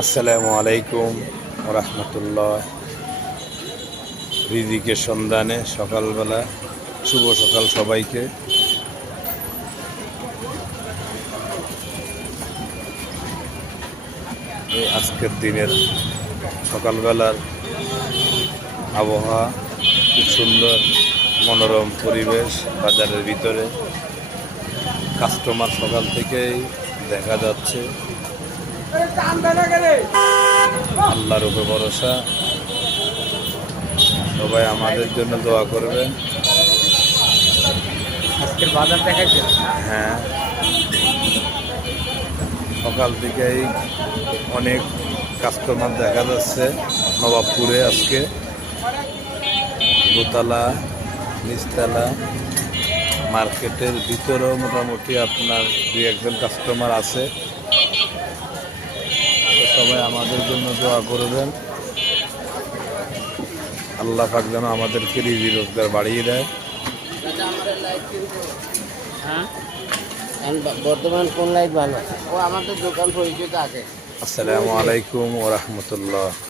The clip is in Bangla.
আসসালামু আলাইকুম রহমতুল্লাহ। রিজিকের সন্ধানে সকালবেলা শুভ সকাল সবাইকে। এই আজকের দিনের সকালবেলার আবহাওয়া খুব সুন্দর, মনোরম পরিবেশ। বাজারের ভিতরে কাস্টমার সকাল থেকেই দেখা যাচ্ছে। আল্লাহর উপর ভরসা, সবাই আমাদের জন্য দোয়া করবেন। আজকের বাজার দেখাইছেন? হ্যাঁ, সকাল থেকেই অনেক কাস্টমার দেখা যাচ্ছে নবাবপুরে। আজকে দোতলা নিচতলা মার্কেটের ভিতরেও মোটামুটি আপনার দুই একজন কাস্টমার আছে। তো সবাই আমাদের জন্য দোয়া করবেন, আল্লাহ পাক যেন আমাদেরকে রিজি রোজগার বাড়িয়ে দেয়। হ্যাঁ, বর্তমান কোন লাইট ভালো? ও আমাদের দোকান পরিচিত আছে। আসসালামু আলাইকুম ওয়া রাহমাতুল্লাহ।